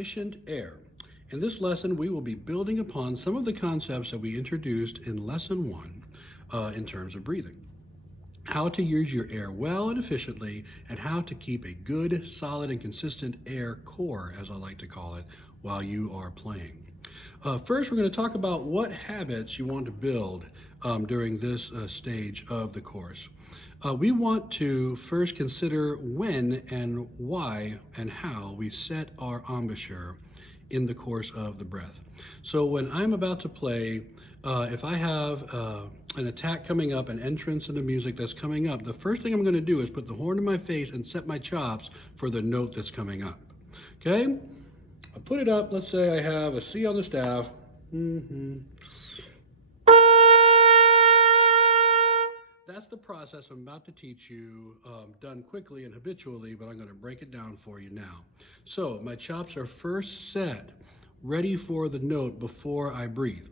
efficient air. In this lesson, we will be building upon some of the concepts that we introduced in lesson 1 in terms of breathing. How to use your air well and efficiently, and how to keep a good, solid, and consistent air core, as I like to call it, while you are playing. First, we're going to talk about what habits you want to build during this stage of the course. We want to first consider when and why and how we set our embouchure in the course of the breath. So when I'm about to play, if I have an attack coming up, an entrance in the music that's coming up, the first thing I'm going to do is put the horn in my face and set my chops for the note that's coming up. Okay? I put it up. Let's say I have a C on the staff. That's the process I'm about to teach you, done quickly and habitually, but I'm going to break it down for you now. So my chops are first set, ready for the note before I breathe.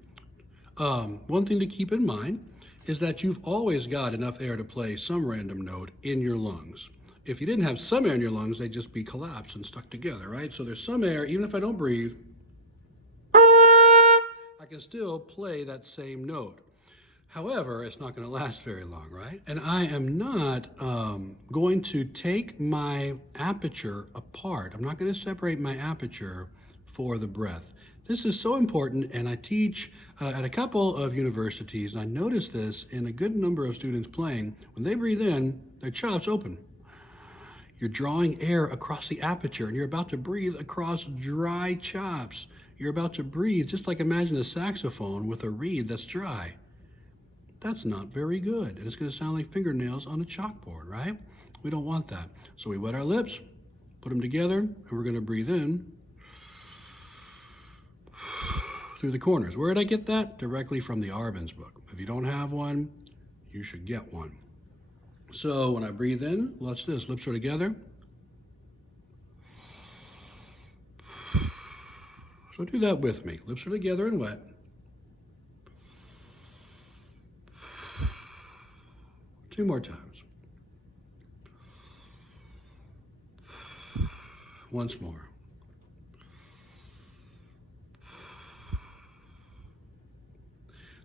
One thing to keep in mind is that you've always got enough air to play some random note in your lungs. If you didn't have some air in your lungs, they'd just be collapsed and stuck together, right? So there's some air, even if I don't breathe, I can still play that same note. However, it's not going to last very long, right? And I am not going to take my aperture apart. I'm not going to separate my aperture for the breath. This is so important, and I teach at a couple of universities, and I notice this in a good number of students playing. When they breathe in, their chops open. You're drawing air across the aperture, and you're about to breathe across dry chops. You're about to breathe, just like imagine a saxophone with a reed that's dry. That's not very good, and it's going to sound like fingernails on a chalkboard, right? We don't want that. So we wet our lips, put them together, and we're going to breathe in through the corners. Where did I get that? Directly from the Arbenz book. If you don't have one, you should get one. So when I breathe in, watch this, lips are together. So do that with me. Lips are together and wet. Two more times. Once more.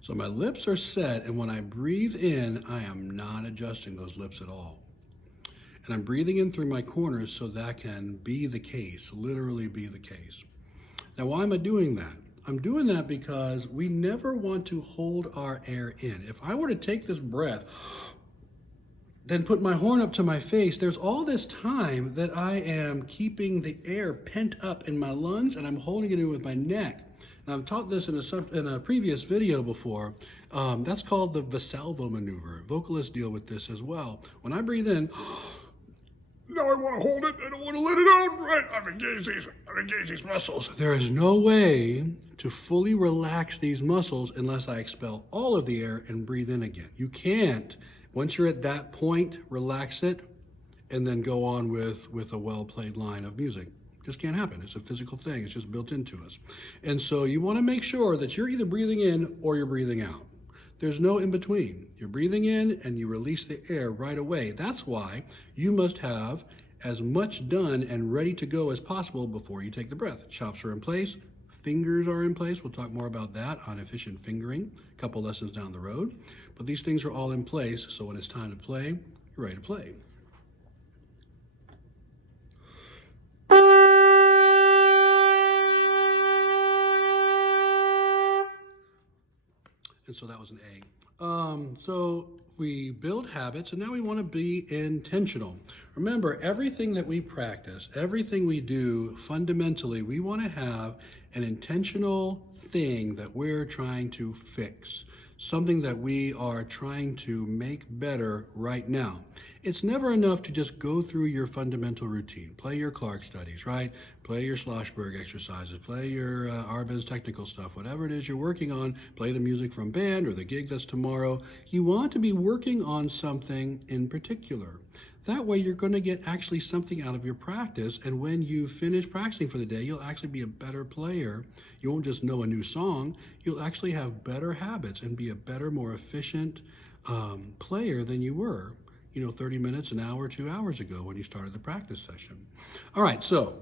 So my lips are set, and when I breathe in, I am not adjusting those lips at all. And I'm breathing in through my corners so that can be the case, literally be the case. Now, why am I doing that? I'm doing that because we never want to hold our air in. If I were to take this breath, then put my horn up to my face, there's all this time that I am keeping the air pent up in my lungs, and I'm holding it in with my neck. Now, I've taught this in a previous video before. That's called the Valsalva maneuver. Vocalists deal with this as well. When I breathe in, now I want to hold it, I don't want to let it out, right? I've engaged these muscles. There is no way to fully relax these muscles unless I expel all of the air and breathe in again. You can't, once you're at that point, relax it and then go on with a well-played line of music. Just can't happen. It's a physical thing. It's just built into us. And so you want to make sure that you're either breathing in or you're breathing out. There's no in between. You're breathing in and you release the air right away. That's why you must have as much done and ready to go as possible before you take the breath. Chops are in place. Fingers are in place. We'll talk more about that on efficient fingering a couple lessons down the road. But these things are all in place, so when it's time to play, you're ready to play. And so that was an A. So we build habits, and now we want to be intentional. Remember, everything that we practice, everything we do, fundamentally, we want to have an intentional thing that we're trying to fix, something that we are trying to make better right now. It's never enough to just go through your fundamental routine. Play your Clark studies, right? Play your Schlossberg exercises, play your Arbenz technical stuff, whatever it is you're working on, play the music from band or the gig that's tomorrow. You want to be working on something in particular. That way you're going to get actually something out of your practice, and when you finish practicing for the day, you'll actually be a better player. You won't just know a new song, you'll actually have better habits and be a better, more efficient player than you were, 30 minutes, an hour, 2 hours ago when you started the practice session. All right, so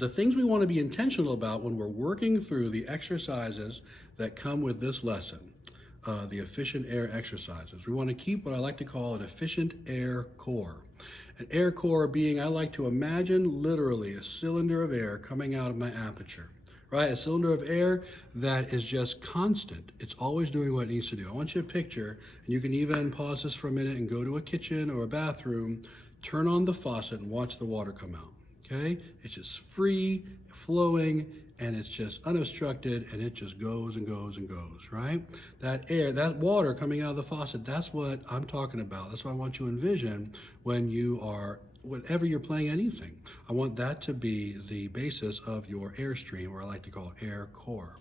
The things we want to be intentional about when we're working through the exercises that come with this lesson, the efficient air exercises. We want to keep what I like to call an efficient air core. An air core being, I like to imagine literally a cylinder of air coming out of my aperture, right? A cylinder of air that is just constant. It's always doing what it needs to do. I want you to picture, and you can even pause this for a minute and go to a kitchen or a bathroom, turn on the faucet and watch the water come out, okay? It's just free, flowing, and it's just unobstructed, and it just goes and goes and goes, right? That air, that water coming out of the faucet, that's what I'm talking about. That's what I want you to envision when you are, whenever you're playing anything. I want that to be the basis of your airstream, or I like to call air core.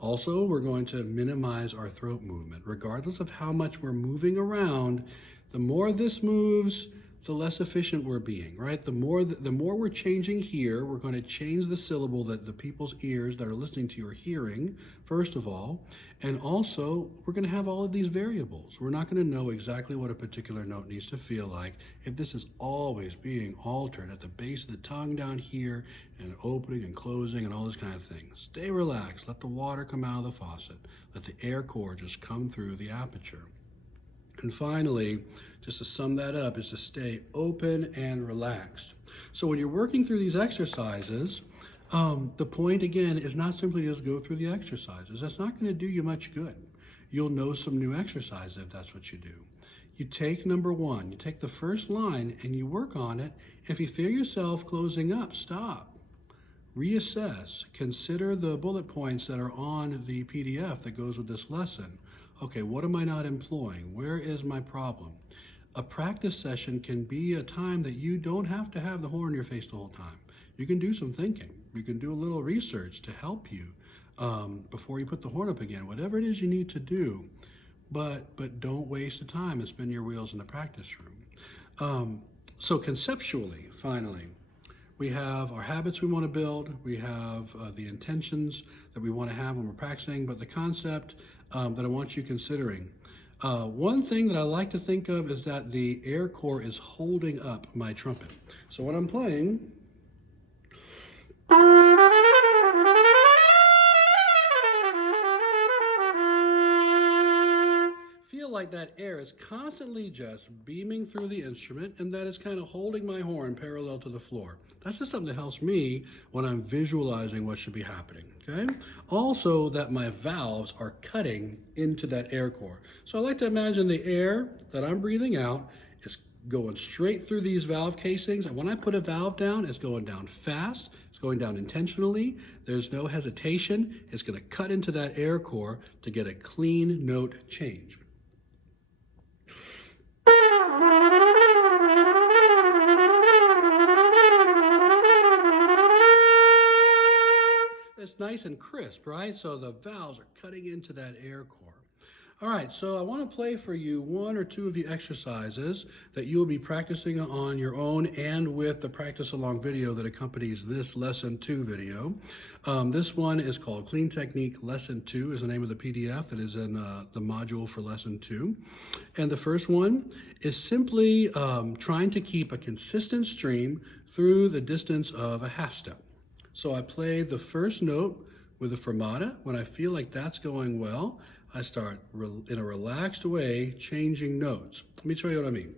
Also, we're going to minimize our throat movement. Regardless of how much we're moving around, the more this moves, the less efficient we're being, right? The more we're changing here, we're going to change the syllable that the people's ears that are listening to you are hearing, first of all. And also, we're going to have all of these variables. We're not going to know exactly what a particular note needs to feel like if this is always being altered at the base of the tongue down here, and opening and closing and all this kind of thing. Stay relaxed. Let the water come out of the faucet. Let the air core just come through the aperture. And finally, just to sum that up, is to stay open and relaxed. So when you're working through these exercises, the point again is not simply just go through the exercises. That's not going to do you much good. You'll know some new exercises if that's what you do. You take number one, you take the first line and you work on it. If you feel yourself closing up, stop. Reassess. Consider the bullet points that are on the PDF that goes with this lesson. Okay, what am I not employing? Where is my problem? A practice session can be a time that you don't have to have the horn in your face the whole time. You can do some thinking. You can do a little research to help you before you put the horn up again. Whatever it is you need to do, but don't waste the time and spin your wheels in the practice room. So conceptually, finally, we have our habits we want to build. We have the intentions that we want to have when we're practicing, but the concept that I want you considering. One thing that I like to think of is that the air core is holding up my trumpet. So when I'm playing, feel like that air is constantly just beaming through the instrument, and that is kind of holding my horn parallel to the floor. That's just something that helps me when I'm visualizing what should be happening, okay? Also, that my valves are cutting into that air core. So I like to imagine the air that I'm breathing out is going straight through these valve casings, and when I put a valve down, it's going down fast, it's going down intentionally, there's no hesitation, it's gonna cut into that air core to get a clean note change. It's nice and crisp, right? So the valves are cutting into that air core. All right, so I want to play for you one or two of the exercises that you will be practicing on your own and with the practice along video that accompanies this lesson 2 video. This one is called Clean Technique Lesson 2 is the name of the PDF that is in the module for Lesson 2. And the first one is simply trying to keep a consistent stream through the distance of a half step. So I play the first note with a fermata. When I feel like that's going well, I start in a relaxed way changing notes. Let me show you what I mean.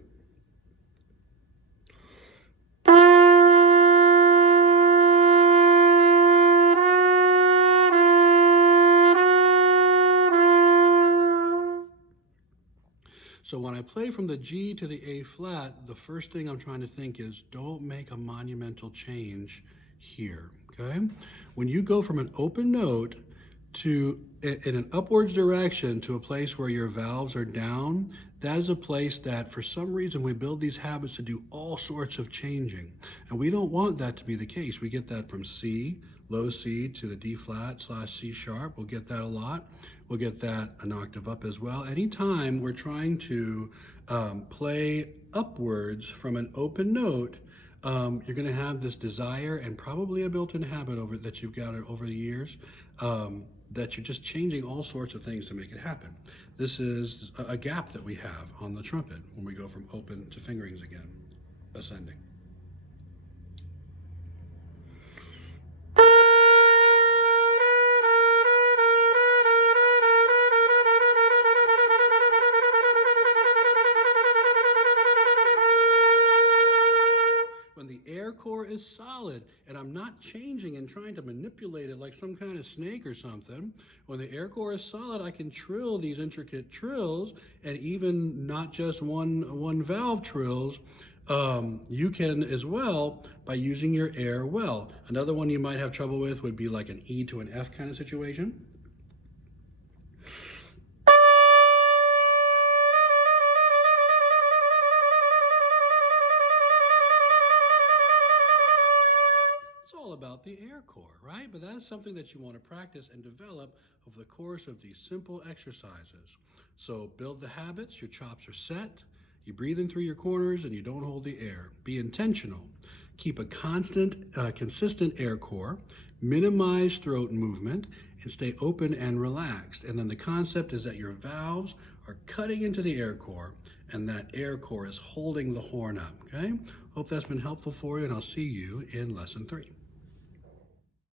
So when I play from the G to the A flat, the first thing I'm trying to think is don't make a monumental change here, okay? When you go from an open note to in an upwards direction to a place where your valves are down, that is a place that for some reason we build these habits to do all sorts of changing. And we don't want that to be the case. We get that from C, low C to the D flat / C sharp. We'll get that a lot. We'll get that an octave up as well. Anytime we're trying to play upwards from an open note, you're going to have this desire and probably a built-in habit that you've got over the years that you're just changing all sorts of things to make it happen. This is a gap that we have on the trumpet when we go from open to fingerings again, ascending. is solid and I'm not changing and trying to manipulate it like some kind of snake or something, when the air core is solid, I can trill these intricate trills, and even not just one valve trills. You can as well by using your air well. Another one you might have trouble with would be like an E to an F kind of situation. About the air core, right? But that is something that you want to practice and develop over the course of these simple exercises. So build the habits, your chops are set, you breathe in through your corners and you don't hold the air. Be intentional. Keep a consistent air core, minimize throat movement, and stay open and relaxed. And then the concept is that your valves are cutting into the air core and that air core is holding the horn up, okay? Hope that's been helpful for you, and I'll see you in lesson 3.